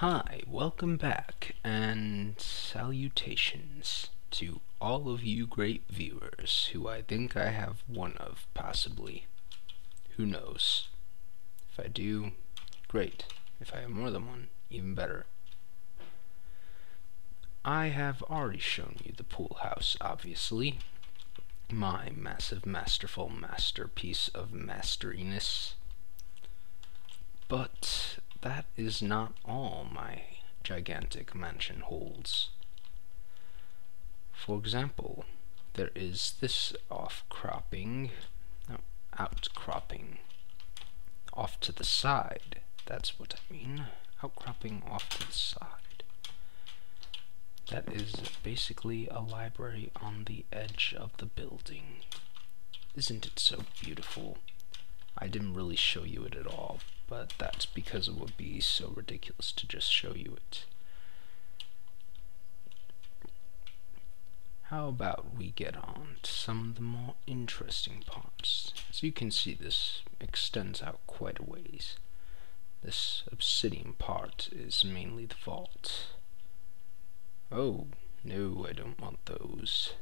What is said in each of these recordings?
Hi, welcome back, and salutations to all of you great viewers, who I think I have one of, possibly. Who knows? If I do, great. If I have more than one, even better. I have already shown you the pool house, obviously. My massive, masterful masterpiece of masteriness. But that is not all my gigantic mansion holds. For example, there is this outcropping off to the side. That's what I mean. Outcropping off to the side. That is basically a library on the edge of the building. Isn't it so beautiful? I didn't really show you it at all, but that's because it would be so ridiculous to just show you it. How about we get on to some of the more interesting parts? As you can see, this extends out quite a ways. This obsidian part is mainly the vault. Oh, no, I don't want those.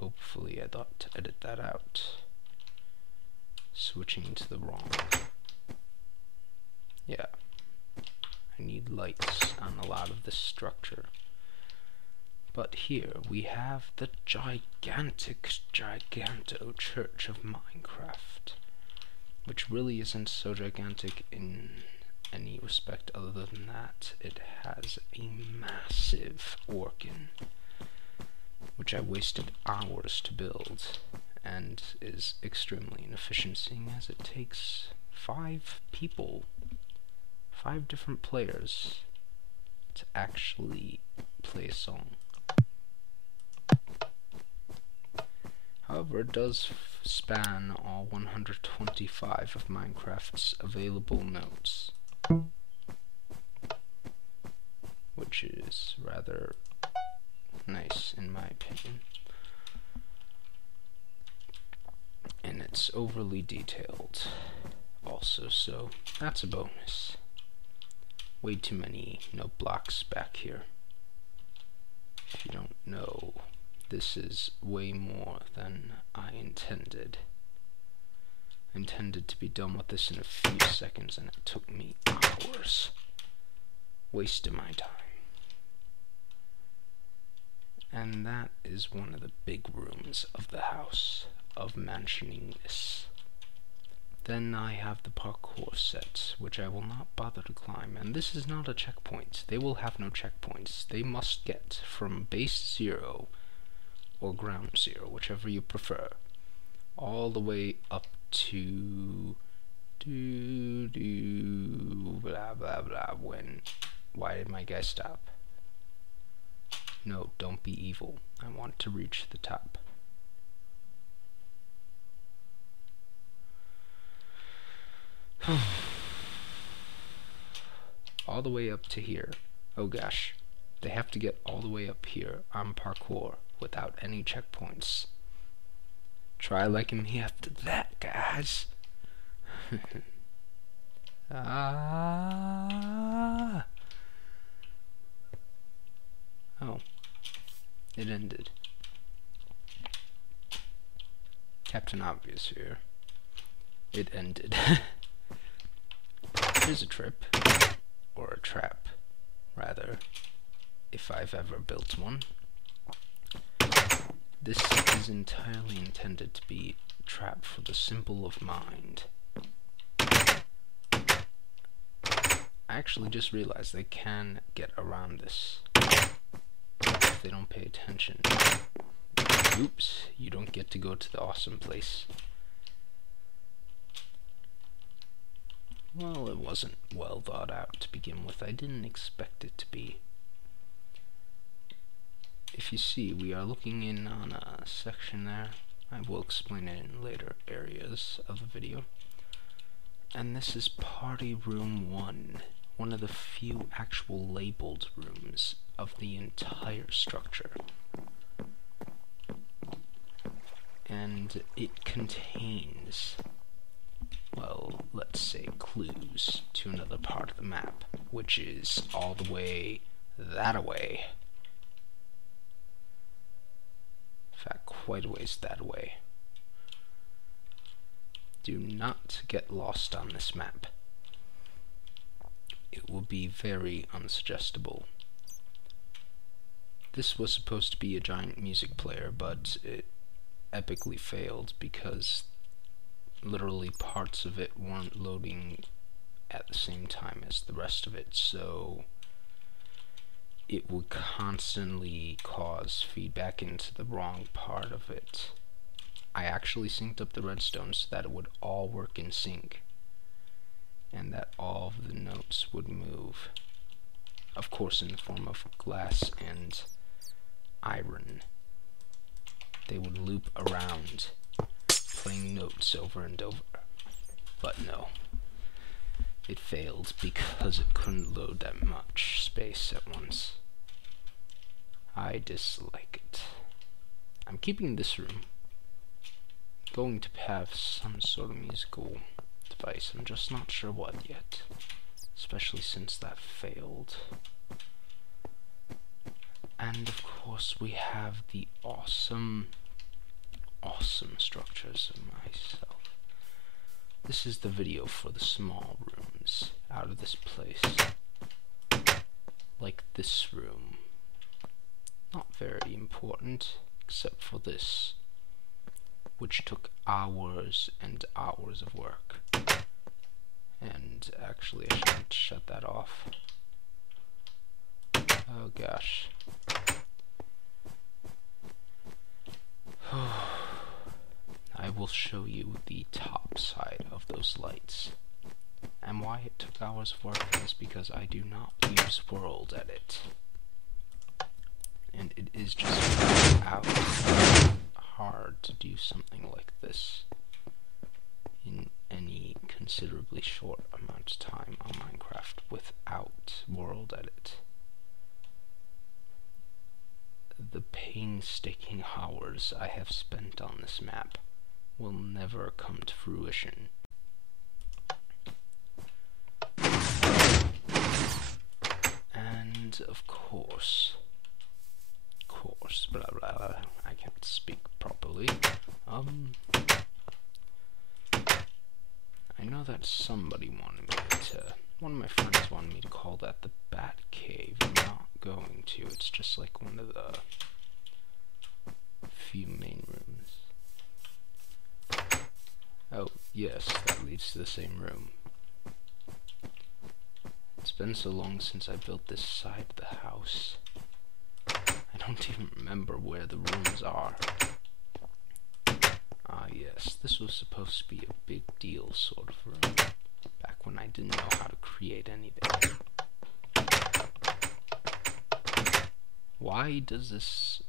Hopefully I thought to edit that out. Switching to the wrong. Yeah. I need lights on a lot of this structure. But here we have the giganto church of Minecraft, which really isn't so gigantic in any respect other than that it has a massive organ, which I wasted hours to build, and is extremely inefficient, seeing as it takes 5 people, 5 different players, to actually play a song. However, it does span all 125 of Minecraft's available notes, which is rather nice in my opinion. And it's overly detailed also, so that's a bonus. Way too many note blocks back here. If you don't know, this is way more than I intended. I intended to be done with this in a few seconds, and it took me hours. Wasted my time. And that is one of the big rooms of the house of mansioningness. Then I have the parkour set, which I will not bother to climb, and this is not a checkpoint. They will have no checkpoints. They must get from base 0 or ground 0, whichever you prefer, all the way up to blah blah blah. Why did my guy stop? No, don't be evil. I want to reach the top. All the way up to here. Oh gosh. They have to get all the way up here on parkour without any checkpoints. Try liking me after that, guys. Ah. Oh. It ended. Captain Obvious here. It ended. Here's a trip. Or a trap, rather, if I've ever built one. This is entirely intended to be a trap for the simple of mind. I actually just realized they can get around this if they don't pay attention. Oops, you don't get to go to the awesome place. Well, it wasn't well thought out to begin with. I didn't expect it to be. If you see, we are looking in on a section there. I will explain it in later areas of the video. And this is Party Room 1, one of the few actual labeled rooms of the entire structure. And it contains, well, let's say clues to to another part of the map, which is all the way that-a-way. In fact, quite a ways that-a-way. Do not get lost on this map. It will be very unsuggestible. This was supposed to be a giant music player, but it epically failed because literally parts of it weren't loading at the same time as the rest of it, so it would constantly cause feedback into the wrong part of it. I actually synced up the redstone so that it would all work in sync, and that all of the notes would move, of course in the form of glass and iron. They would loop around, playing notes over and over. But no, it failed because it couldn't load that much space at once. I dislike it. I'm keeping this room. Going to have some sort of musical device. I'm just not sure what yet, especially since that failed. And of course we have the awesome structures of myself. This is the video for the small rooms out of this place. Like this room. Not very important, except for this, which took hours and hours of work. And actually I should shut that off. Oh gosh. I will show you the top side of those lights. And why it took hours of work is because I do not use World Edit. And it is just hard to do something like this in any considerably short amount of time on Minecraft without World Edit. The painstaking hours I have spent on this map will never come to fruition. And of course, blah blah blah, I can't speak properly. I know that somebody wanted me to, one of my friends wanted me to call that the Bat Cave. I'm not going to, it's just like one of the few main rooms. Oh, yes, that leads to the same room. It's been so long since I built this side of the house. I don't even remember where the rooms are. Ah, yes, this was supposed to be a big deal sort of room, back when I didn't know how to create anything. Why does this...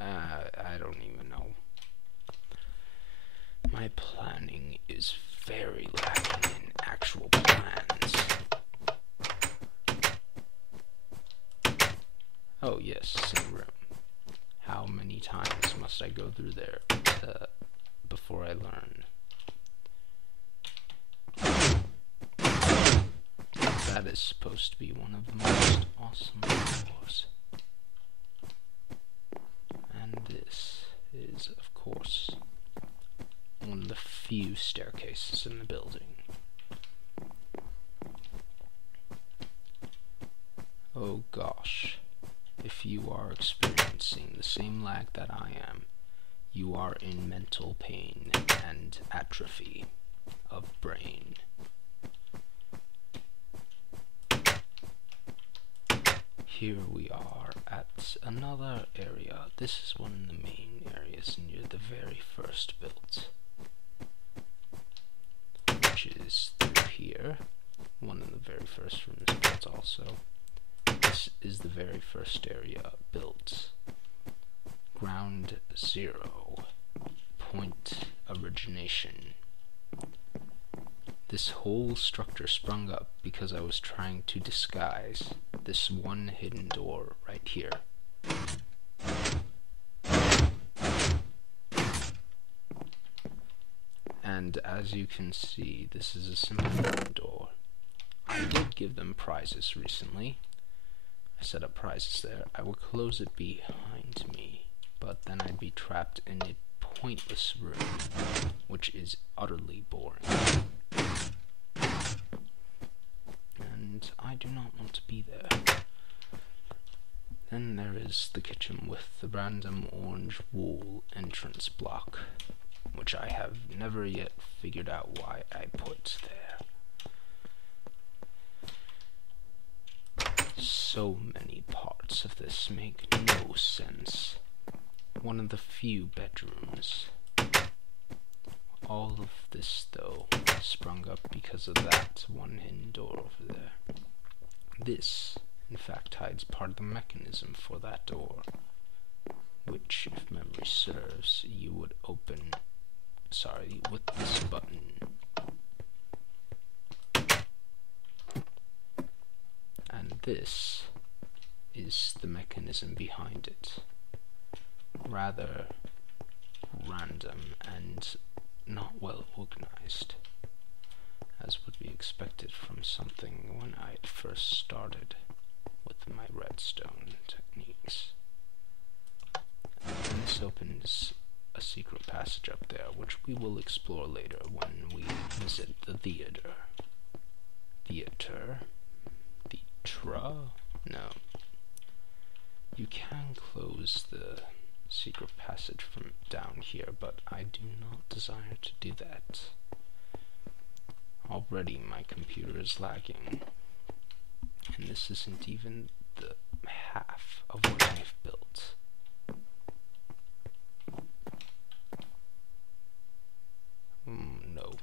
I don't even know. My planning is very lacking in actual plans. Oh yes, same room. How many times must I go through there before I learn? That is supposed to be one of the most awesome floors. And this is, of course, one of the few staircases in the building. Oh gosh, if you are experiencing the same lag that I am, you are in mental pain and atrophy of brain. Here we are at another area. This is one of the main areas near the very first build, which is through here. One of the very first rooms built also. This is the very first area built. Ground zero. Point origination. This whole structure sprung up because I was trying to disguise this one hidden door right here. And as you can see, this is a simple door. I did give them prizes recently. I set up prizes there. I will close it behind me, but then I'd be trapped in a pointless room, which is utterly boring. And I do not want to be there. Then there is the kitchen with the random orange wool entrance block, which I have never yet figured out why I put there. So many parts of this make no sense. One of the few bedrooms. All of this, though, sprung up because of that one hidden door over there. This, in fact, hides part of the mechanism for that door, which, if memory serves, you would open, with this button. And this is the mechanism behind it. Rather random and not well organized, as would be expected from something when I had first started with my redstone techniques. And this opens a secret passage up there, which we will explore later when we visit the theater. Theater? No. You can close the secret passage from down here, but I do not desire to do that. Already my computer is lagging, and this isn't even the half of what I've built. No.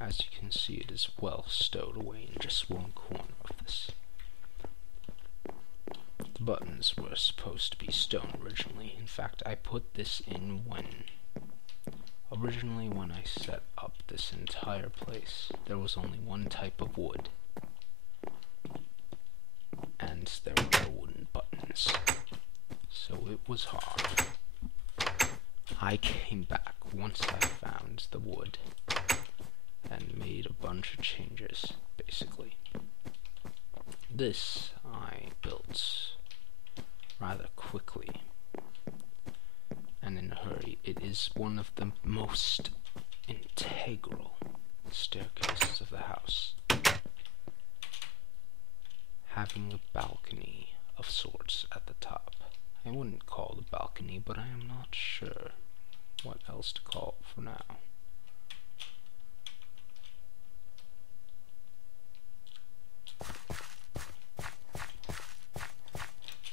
As you can see, it is well stowed away in just one corner of this. The buttons were supposed to be stone originally. In fact, I put this in originally when I set up this entire place, there was only one type of wood, and there were no wooden buttons, so it was hard. I came back once I found the wood and made a bunch of changes, basically. This I built rather quickly and in a hurry. It is one of the most integral staircases of the house, having a balcony of sorts at the top. I wouldn't call it a balcony, but I am not sure what else to call it for now.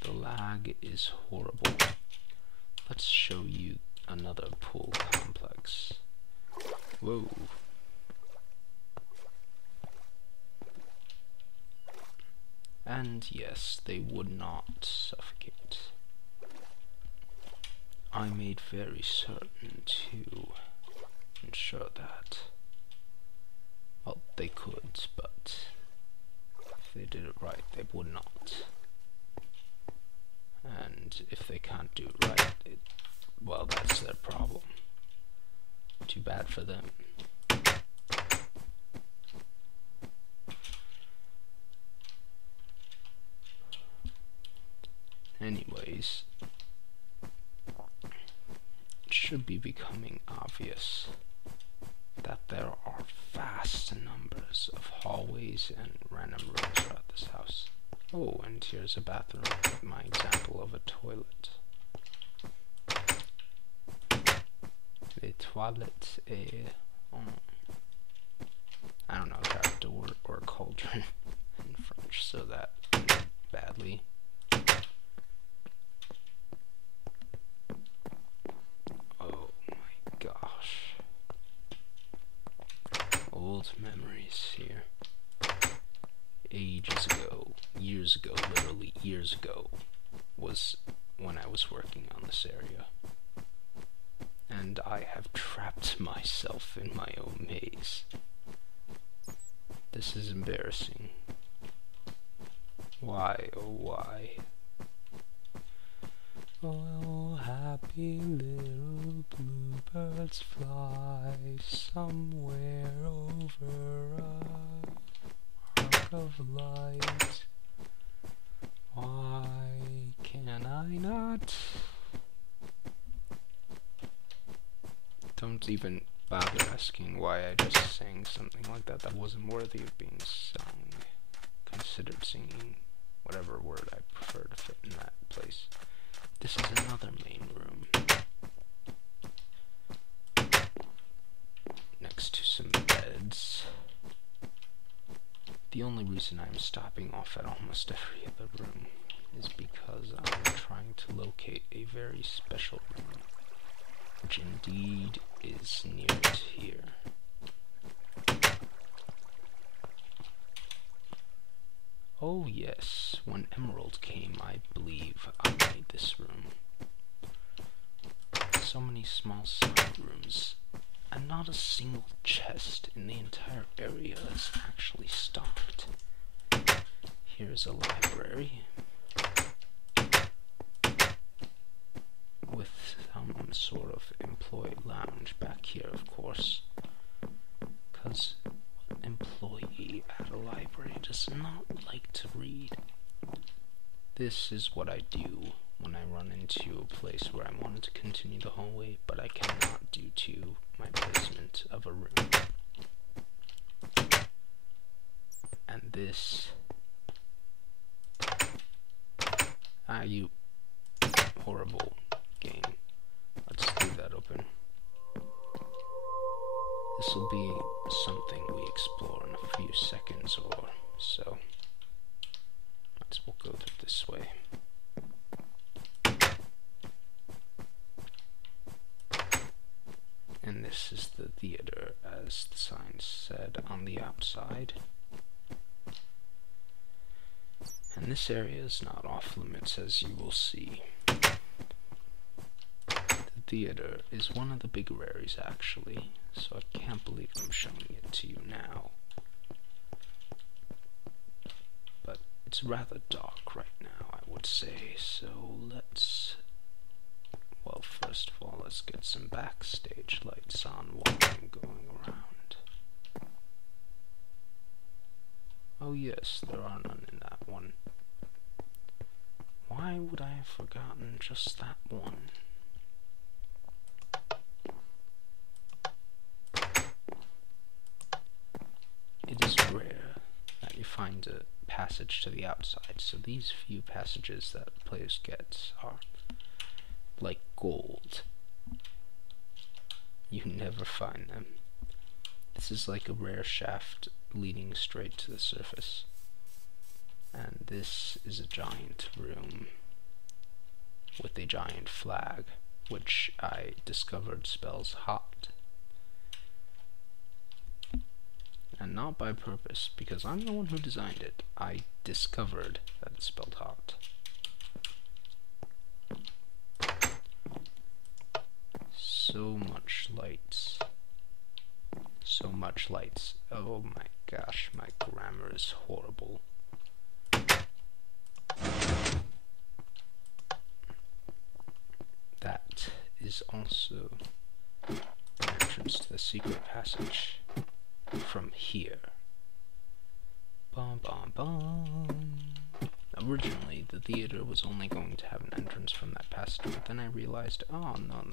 The lag is horrible. Let's show you another pool complex. Whoa. And yes, they would not suffocate. I made very certain to ensure that. Well, they could, but if they did it right, they would not. And if they can't do it right, well, that's their problem. Too bad for them. Anyways, it should be becoming obvious that there are vast numbers of hallways and random rooms throughout this house. Oh, and here's a bathroom, my example of a toilet. Les toilettes est... I don't know if I have to word or cauldron in French, so that badly. Oh my gosh. Old memories here. Ages ago, years ago, literally years ago, was when I was working on this area. And I have trapped myself in my own maze. This is embarrassing. Why, oh why? Oh, happy little bluebirds fly somewhere over Don't even bother asking why I just sang something like that. That wasn't worthy of being sung. Considered singing whatever word I prefer to fit in that place. This is another main room. Next to some beds. The only reason I'm stopping off at almost every other room is because I'm trying to locate a very special room, which indeed is near it here. Oh yes, when Emerald came, I believe I made this room. So many small side rooms, and not a single chest in the entire area is actually stocked. Here's a library with some sort of employee lounge back here, of course, because employee at a library does not like to read. This is what I do when I run into a place where I wanted to continue the hallway, but I cannot due to my placement of a room. And this... you horrible game. Let's leave that open. This will be something we explore in a few seconds or so. Might as well go this way. And this is the theater, as the sign said on the outside. And this area is not off limits, as you will see. The theater is one of the bigger areas, actually, so I can't believe I'm showing it to you now. But it's rather dark right now, I would say, so let's... Well, first of all, let's get some backstage lights on while I'm going around. Oh yes, there are none in that one. Why would I have forgotten just that one? It is rare that you find a passage to the outside, so these few passages that players get are like gold. You never find them. This is like a rare shaft leading straight to the surface. And this is a giant room with a giant flag, which I discovered spells hot. And not by purpose, because I'm the one who designed it. I discovered that it spelled hot. So much lights. So much lights. Oh my gosh, my grammar is horrible. That is also an entrance to the secret passage from here. Bum bum bum. Originally, the theater was only going to have an entrance from that passage, but then I realized, oh no,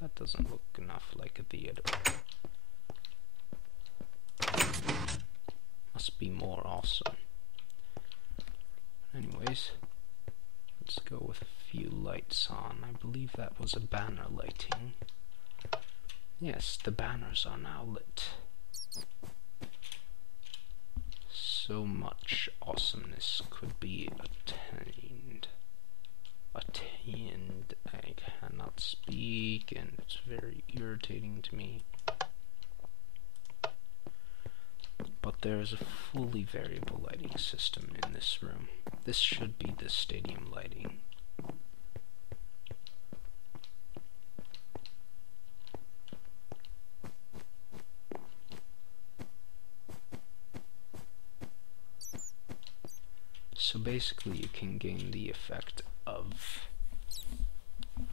that doesn't look enough like a theater. Must be more awesome. Anyways, let's go with a few lights on. I believe that was a banner lighting. Yes, the banners are now lit. So much awesomeness could be attained. I cannot speak, and it's very irritating to me. But there is a fully variable lighting system in this room. This should be the stadium lighting. So basically you can gain the effect of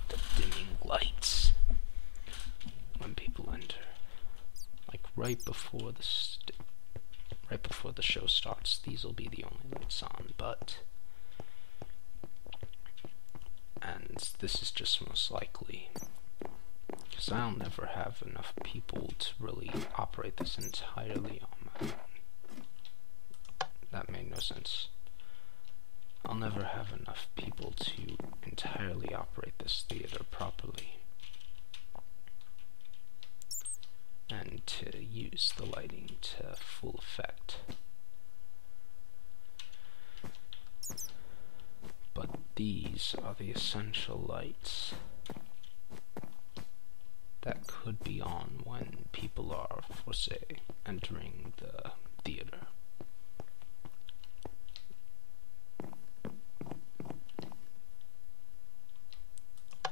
the dimming lights when people enter. Like right before the show starts, these will be the only lights on, but And this is just most likely because I'll never have enough people to really operate this entirely on my own. That made no sense. I'll never have enough people to entirely operate this theater properly and to use the lighting to full effect. But these are the essential lights that could be on when people are, for say, entering the theater.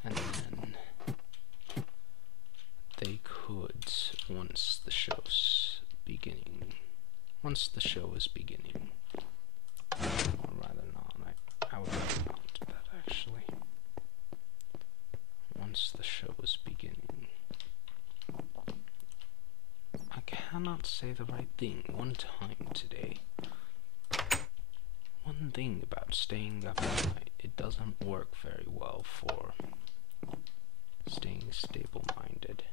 And then they could, once the show is beginning, or rather not, I would rather not do that actually. Once the show is beginning, I cannot say the right thing one time today. One thing about staying up at night, it doesn't work very well for staying stable-minded.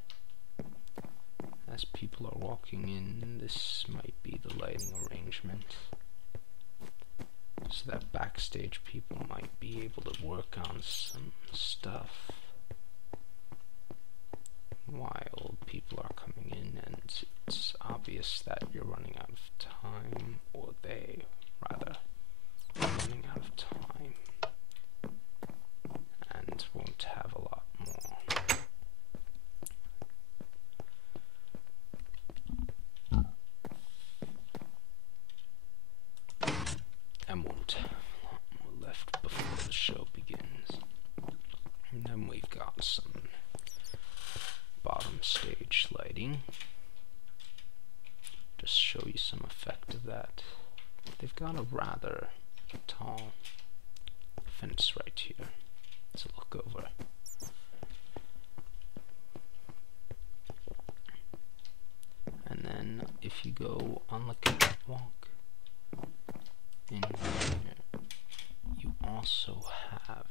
As people are walking in, this might be the lighting arrangement, so that backstage people might be able to work on some stuff while people are coming in, and it's obvious that you're running out of time, or they, rather, are running out of time, and won't have a lot more. And won't have a lot more left before the show begins. And then we've got some bottom stage lighting. Just show you some effect of that. They've got a rather tall fence right here to look over. And then if you go on the catwalk in here, you also have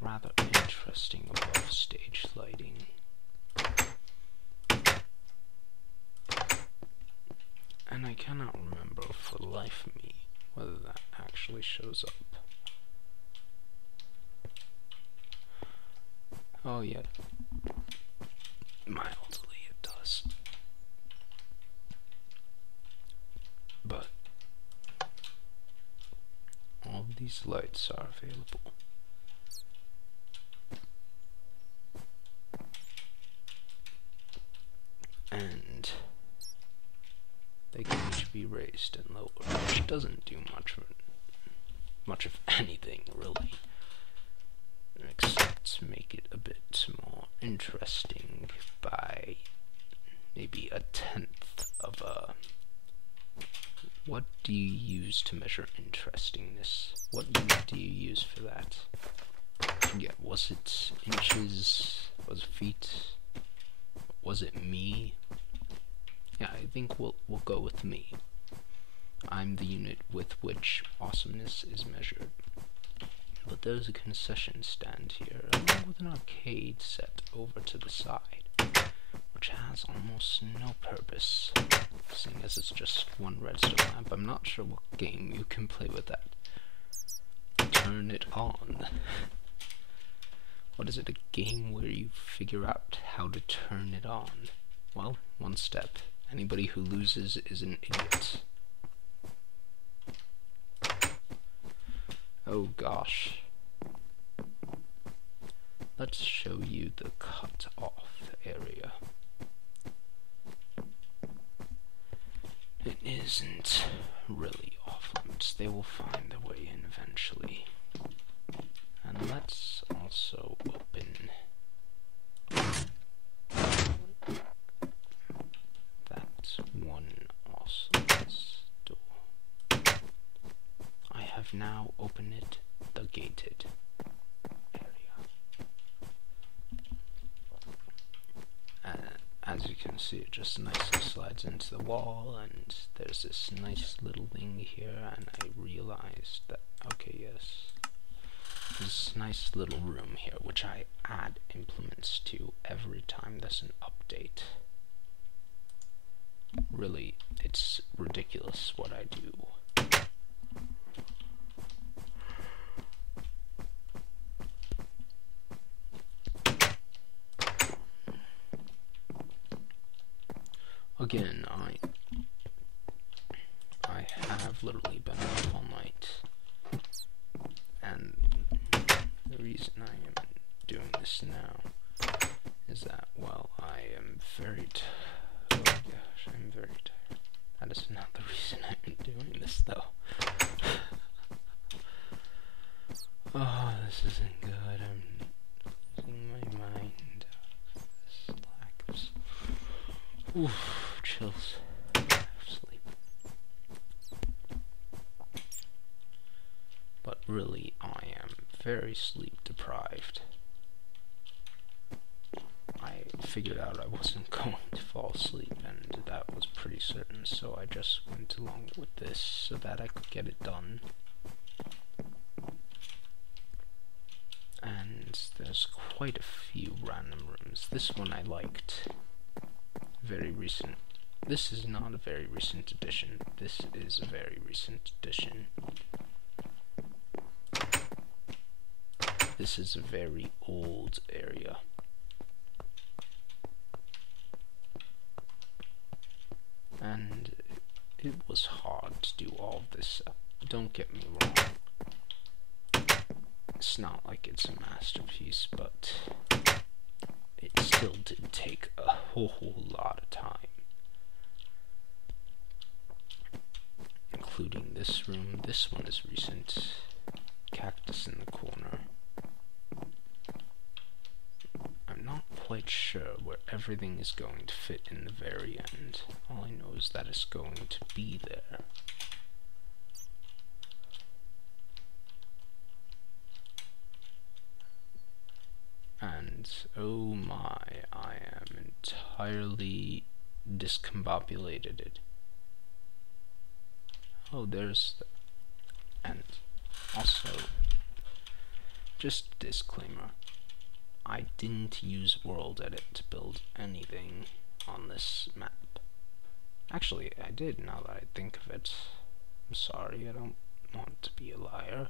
rather interesting above stage lighting. And I cannot remember for the life of me whether that actually shows up. Oh yeah, mildly it does. But all of these lights are available. And they can each be raised and lowered, which doesn't do much of anything really, except to make it a bit more interesting by maybe 1/10 of a. What do you use to measure interestingness? What unit do you use for that? I forget. Was it inches? Was it feet? Was it me? Yeah, I think we'll go with me. I'm the unit with which awesomeness is measured. But there's a concession stand here, along with an arcade set over to the side, which has almost no purpose, seeing as it's just one redstone lamp. I'm not sure what game you can play with that. Turn it on. What is it, a game where you figure out how to turn it on? Well, one step. Anybody who loses is an idiot. Oh gosh. Let's show you the cut off area. It isn't really off limits. They will find their way in eventually. And let's also open that one awesomeness door. I have now opened it, the gated area. As you can see, it just nicely slides into the wall, and there's this nice little thing here, and I realized that, okay, yes, this nice little room here, which I add implements to every time there's an update. Really, it's ridiculous what I do. Again, I have literally been up all night, and the reason I am doing this now is that, well, I am very oh gosh, I'm very tired. That is not the reason I'm doing this, though. Oh, this isn't good. I'm losing my mind. This lack of chills. Sleep. But really, I am very sleep deprived. I figured out I wasn't going to fall asleep, and that was pretty certain, so I just went along with this so that I could get it done. And there's quite a few random rooms. This one I liked. Very recent. This is not a very recent addition. This is a very recent addition. This is a very old area. And it was hard to do all of this. Don't get me wrong. It's not like it's a masterpiece, but it still did take a whole lot of time. Including this room. This one is recent. Cactus in the corner. I'm not quite sure where everything is going to fit in the very end. All I know is that it's going to be there. And oh my, I am entirely discombobulated. Oh, there's and also, just disclaimer, I didn't use World Edit to build anything on this map. Actually, I did, now that I think of it. I'm sorry, I don't want to be a liar.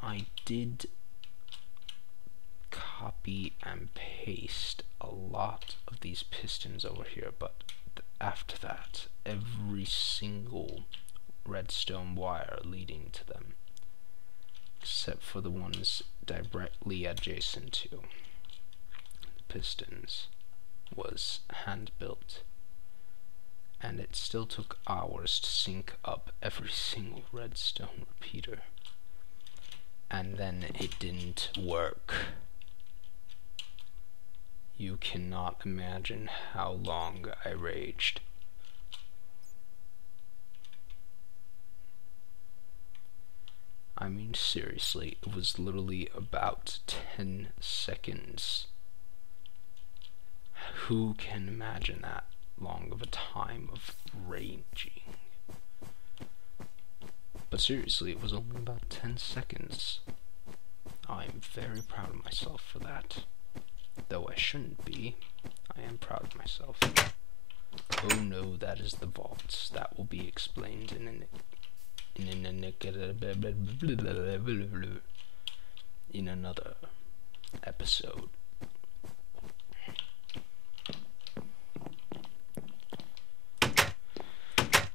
I did copy and paste a lot of these pistons over here, but after that, every single redstone wire leading to them, except for the ones directly adjacent to the pistons, was hand built, and it still took hours to sync up every single redstone repeater, and then it didn't work. You cannot imagine how long I raged. I mean, seriously, it was literally about 10 seconds. Who can imagine that long of a time of raging? But seriously, it was only about 10 seconds. I'm very proud of myself for that. Though I shouldn't be, I am proud of myself. Oh no, that is the vaults. That will be explained in another episode.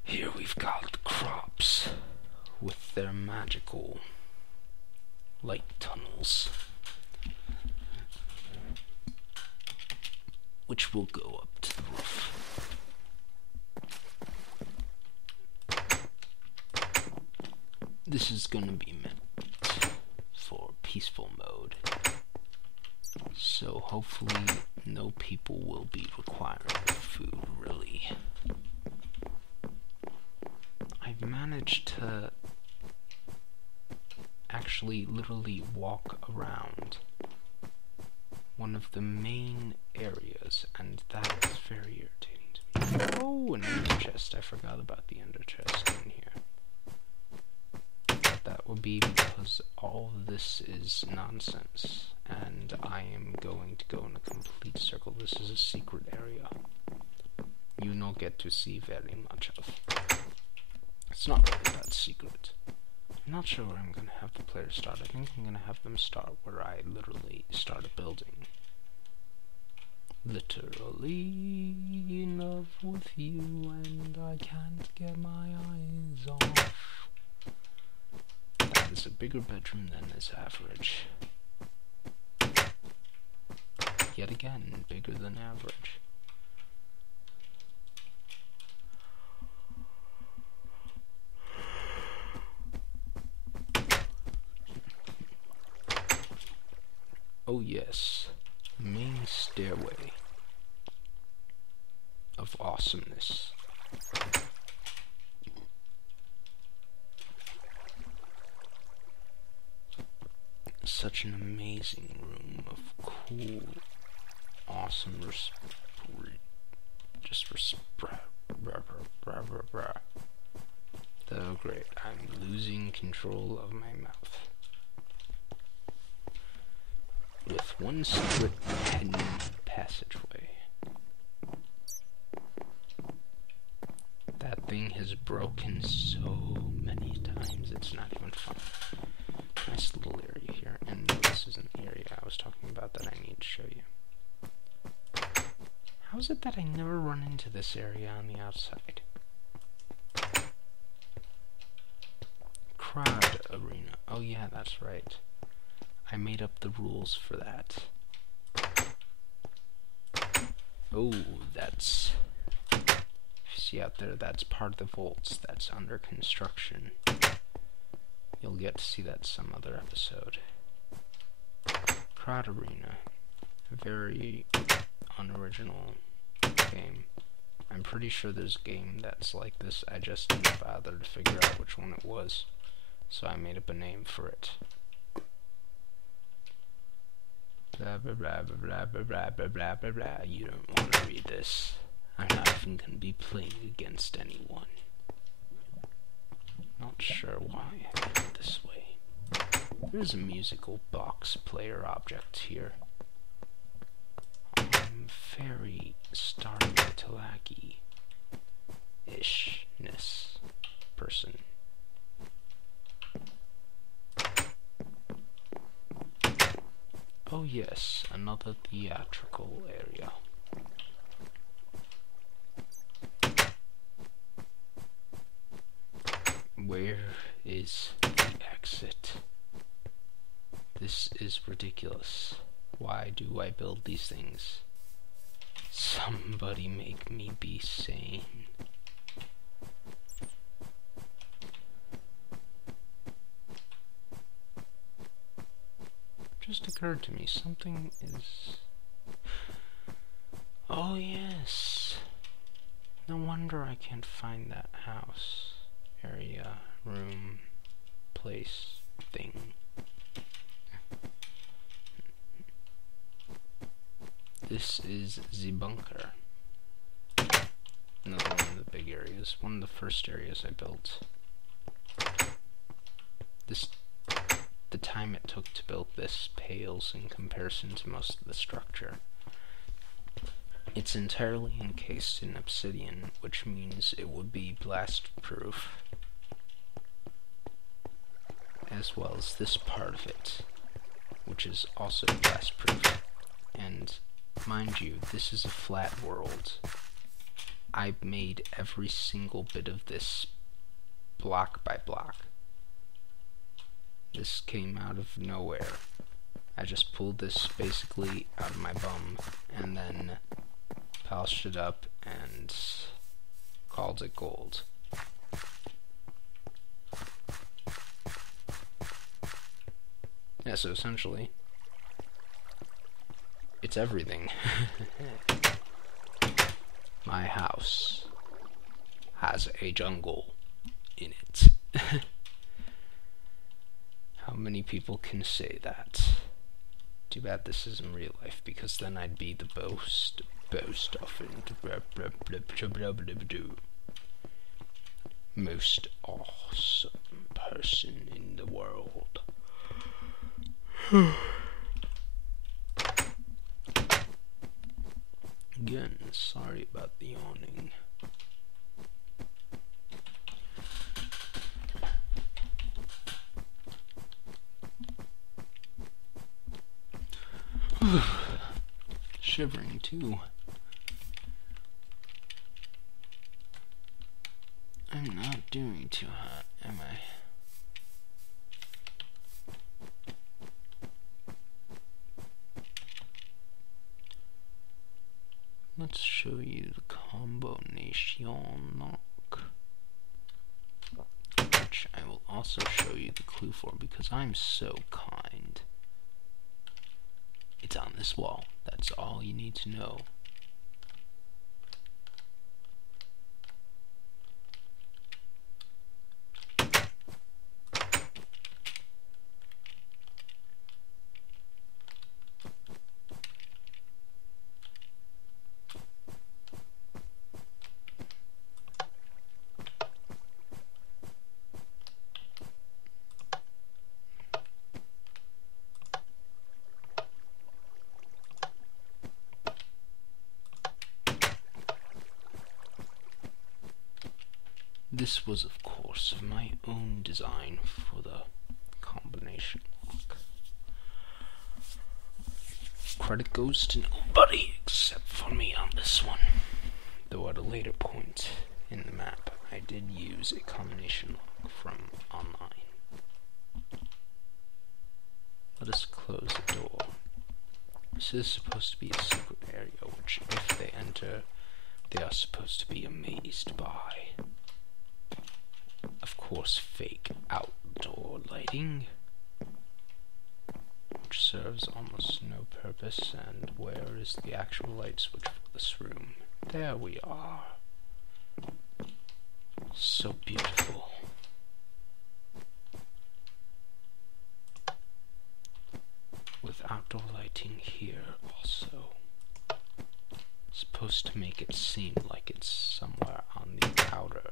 Here we've got the crops with their magical light tunnels, which will go up to the roof. This is going to be meant for peaceful mode, so hopefully no people will be requiring food, really. I've managed to actually literally walk around one of the main areas, and that is very irritating to me. Oh, an ender chest. I forgot about the ender chest in here. But that would be because all of this is nonsense, and I am going to go in a complete circle. This is a secret area. You don't get to see very much of. It's not really that secret. I'm not sure where I'm going to have the players start. I think I'm going to have them start where I literally start a building. Literally in love with you, and I can't get my eyes off. That is a bigger bedroom than is average. Yet again, bigger than average. Oh yes, main stairway of awesomeness. Such an amazing room of cool, awesome Oh great, I'm losing control of my mouth. With one secret hidden passageway. That thing has broken so many times, it's not even fun. Nice little area here, and this is an area I was talking about that I need to show you. How is it that I never run into this area on the outside? Crowd arena. Oh yeah, that's right. I made up the rules for that. Oh, that's... If you see out there, that's part of the vaults that's under construction. You'll get to see that some other episode. Crowd arena. A very unoriginal game. I'm pretty sure there's a game that's like this. I just didn't bother to figure out which one it was. So I made up a name for it. Blah blah blah blah blah blah blah blah blah blah. You don't want to read this. I'm not even going to be playing against anyone. Not sure why I did it this way. There's a musical box player object here. I'm very Starry Talaki-ishness person. Oh yes, another theatrical area. Where is the exit? This is ridiculous. Why do I build these things? Somebody make me be sane. Just occurred to me, something is... Oh yes! No wonder I can't find that house, area, room, place, thing. This is the bunker. Another one of the big areas, one of the first areas I built. The time it took to build this pales in comparison to most of the structure. It's entirely encased in obsidian, which means it would be blast-proof, as well as this part of it, which is also blast-proof. And mind you, this is a flat world. I made every single bit of this block by block. This came out of nowhere. I just pulled this basically out of my bum and then polished it up and called it gold. Yeah, so essentially, it's everything. My house has a jungle in it. How many people can say that? Too bad this isn't real life, because then I'd be the most often most awesome person in the world. Again, sorry about the yawning. Shivering too. I'm not doing too hot, am I? Let's show you the combination knock, which I will also show you the clue for because I'm so kind. It's on this wall. That's all you need to know. This was, of course, my own design for the combination lock. Credit goes to nobody except for me on this one. Though at a later point in the map, I did use a combination lock from online. Let us close the door. This is supposed to be a secret area, which if they enter, they are supposed to be amazed by. Of course, fake outdoor lighting, which serves almost no purpose. And where is the actual light switch for this room? There we are. So beautiful. With outdoor lighting here also. Supposed to make it seem like it's somewhere on the outer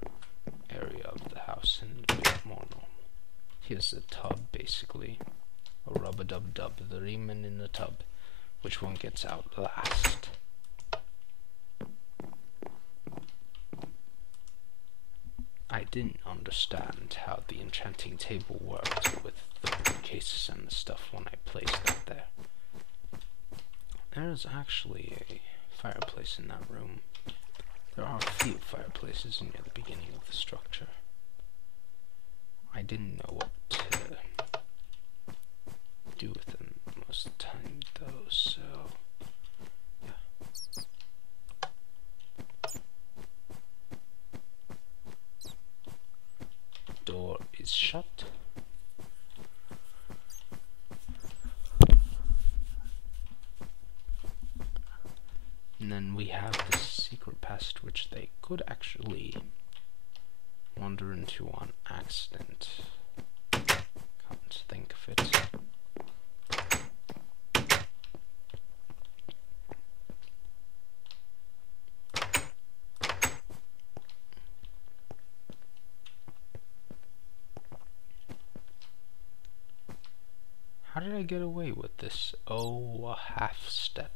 area of the house and a bit more normal. Here's the tub, basically. A rub-a-dub-dub, the Riemann in the tub. Which one gets out last? I didn't understand how the enchanting table worked with the bookcases and the stuff when I placed that there. There's actually a fireplace in that room. There are a few fireplaces near the beginning of the structure. I didn't know what to do with them most of the time, though, so yeah. Door is shut. And then we have this secret passage which they could actually wander into on accident. Can't think of it. How did I get away with this? Oh, a half step.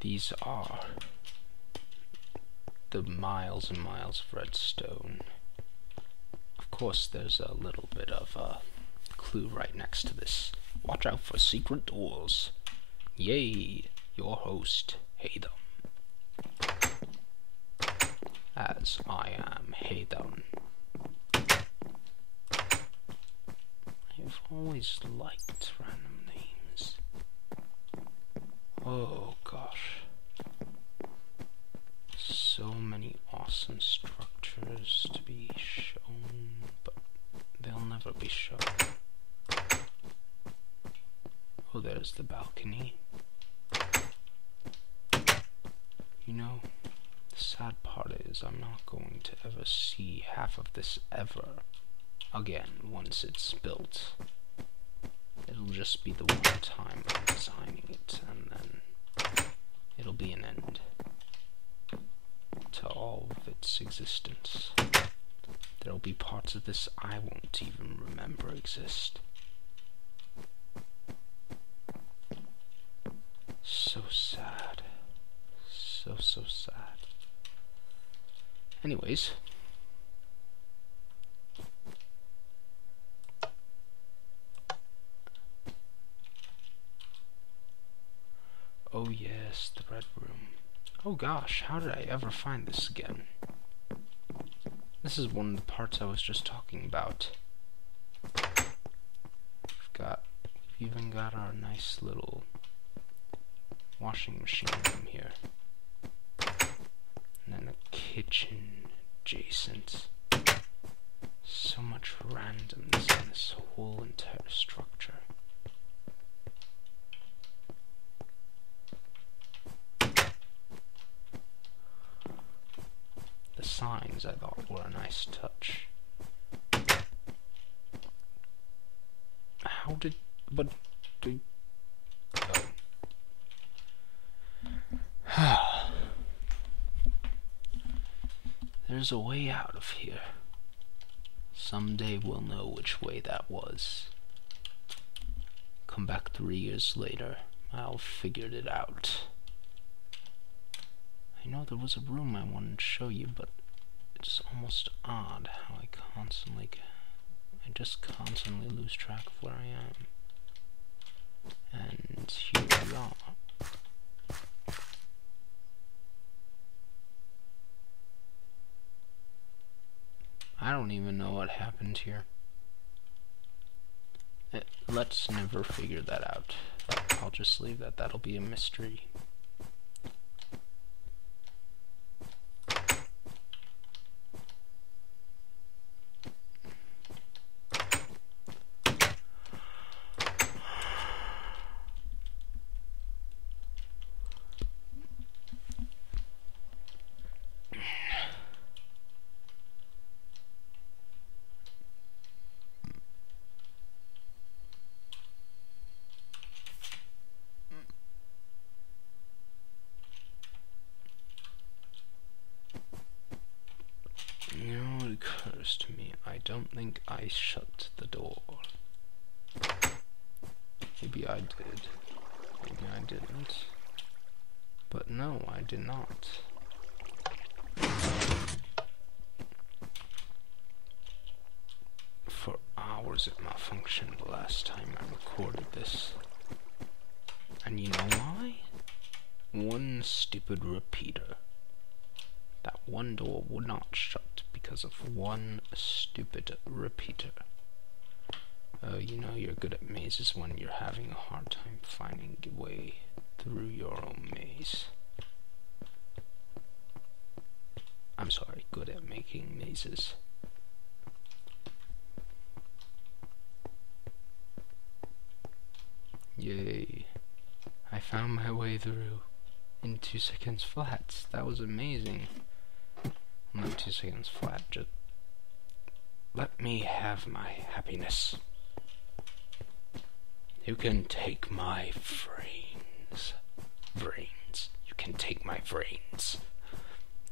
These are the miles and miles of redstone. Of course, there's a little bit of a clue right next to this. Watch out for secret doors. Yay, your host, Haytham. As I am Haytham. I've always liked random names. Oh gosh. So many awesome structures to be shown, but they'll never be shown. Oh, there's the balcony. You know, the sad part is I'm not going to ever see half of this ever again once it's built. It'll just be the one time I'm designing it, and then it'll be an end to all of its existence. There'll be parts of this I won't even remember exist. So sad. So sad. Anyways. Oh yes, the red room. Oh gosh, how did I ever find this again? This is one of the parts I was just talking about. We've even got our nice little washing machine room here. And then a kitchen adjacent. So much randomness in this whole entire structure. The signs I thought were a nice touch. There's a way out of here. Someday we'll know which way that was. Come back 3 years later, I'll figured it out. I know there was a room I wanted to show you, but it's almost odd how I just constantly lose track of where I am. And here we are. I don't even know what happened here. Let's never figure that out. I'll just leave that. That'll be a mystery. To me, I don't think I shut the door. Maybe I did. Maybe I didn't. But no, I did not. For hours it malfunctioned the last time I recorded this. And you know why? One stupid repeater. That one door would not shut because of one stupid repeater. You know you're good at mazes when you're having a hard time finding a way through your own maze. I'm sorry, good at making mazes. Yay. I found my way through in 2 seconds flat. That was amazing. Not 2 seconds flat, just let me have my happiness. You can take my brains. You can take my brains.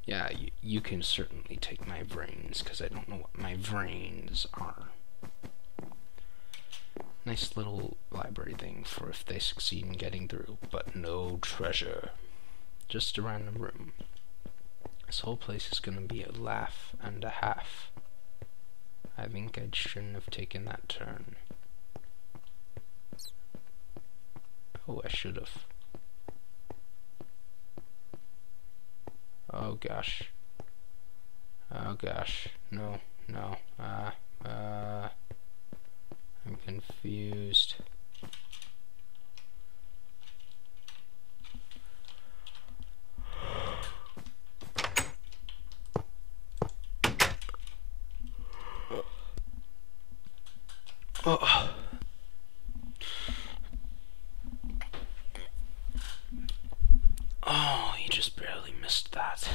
Yeah, you can certainly take my brains, because I don't know what my brains are. Nice little library thing for if they succeed in getting through, but no treasure. Just a random room. This whole place is gonna be a laugh and a half. I think I shouldn't have taken that turn. Oh, I should have. Oh gosh. Oh gosh. No. I'm confused. Oh, you just barely missed that.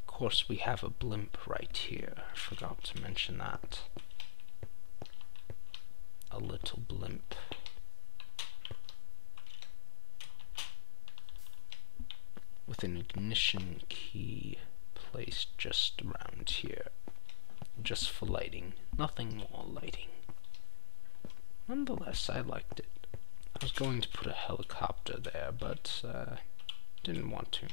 Of course, we have a blimp right here. I forgot to mention that. A little blimp. With an ignition key placed just around here. just for lighting, nothing more lighting. Nonetheless, I liked it. I was going to put a helicopter there, but didn't want to.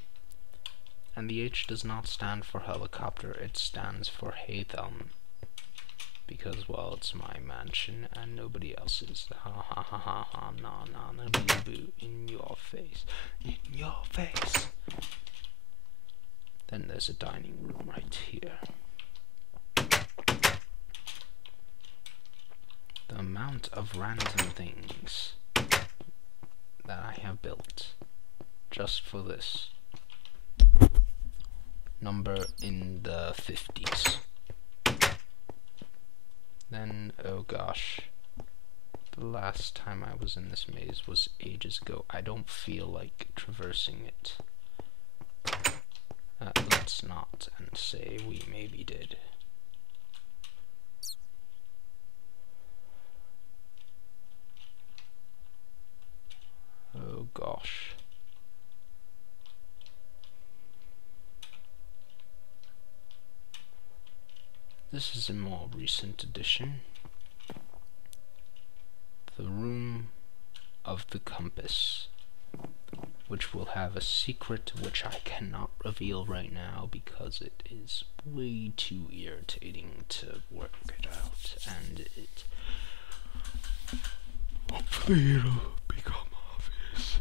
And the H does not stand for helicopter, it stands for Haytham. Because, well, it's my mansion and nobody else's. Ha ha ha ha ha, na na na boo boo, in your face, in your face. Then there's a dining room right here. The amount of random things that I have built just for this. Number in the 50s. Then, oh gosh, the last time I was in this maze was ages ago. I don't feel like traversing it. Let's not, and say we maybe did. Oh gosh. This is a more recent addition. The Room of the Compass, which will have a secret which I cannot reveal right now because it is way too irritating to work it out, and it hopefully it'll become obvious.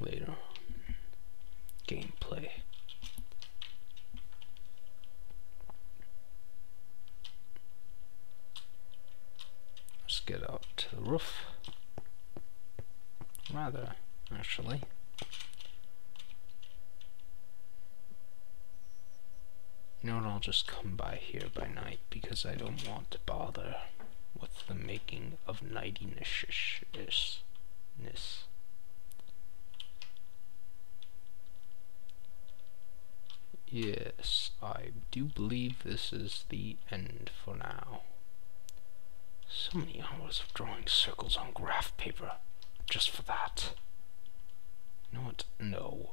Later on. Gameplay. Let's get up to the roof. Rather, actually. You know what, I'll just come by here by night because I don't want to bother with the making of nightiness. Yes, I do believe this is the end for now. So many hours of drawing circles on graph paper, just for that. You know what? No.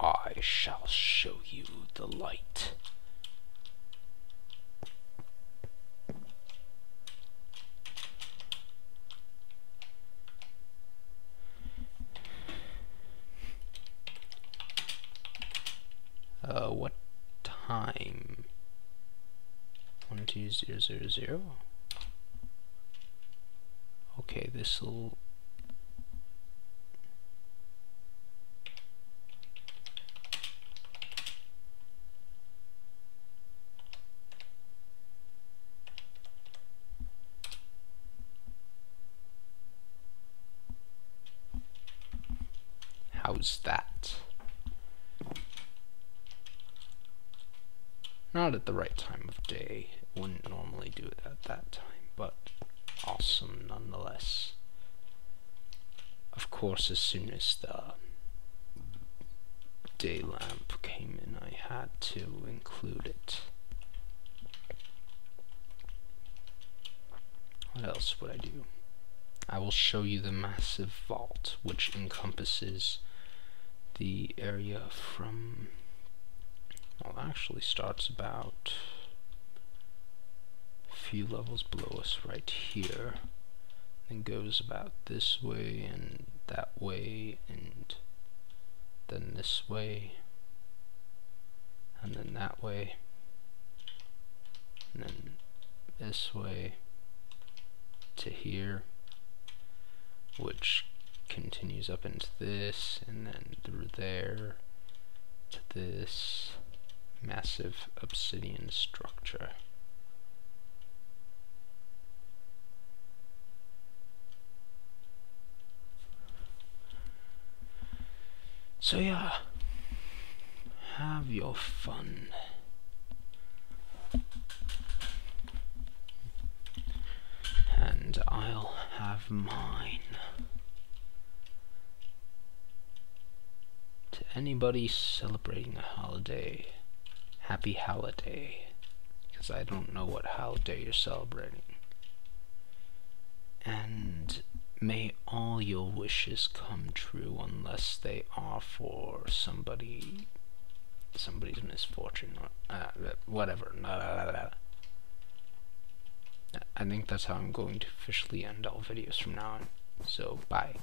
I shall show you the light. What time? 12000. Okay, this'll. How's that? Not at the right time of day. Wouldn't normally do it at that time, but awesome nonetheless. Of course, as soon as the day lamp came in, I had to include it. What else would I do? I will show you the massive vault, which encompasses the area from, well, actually starts about a few levels below us right here, and goes about this way and that way, and then this way, and then that way, and then this way to here, which continues up into this, and then through there to this massive obsidian structure. So yeah, have your fun. And I'll have mine. To anybody celebrating a holiday, happy holiday, because I don't know what holiday you're celebrating. And may all all your wishes come true unless they are for somebody's misfortune, or whatever. I think that's how I'm going to officially end all videos from now on. So, bye.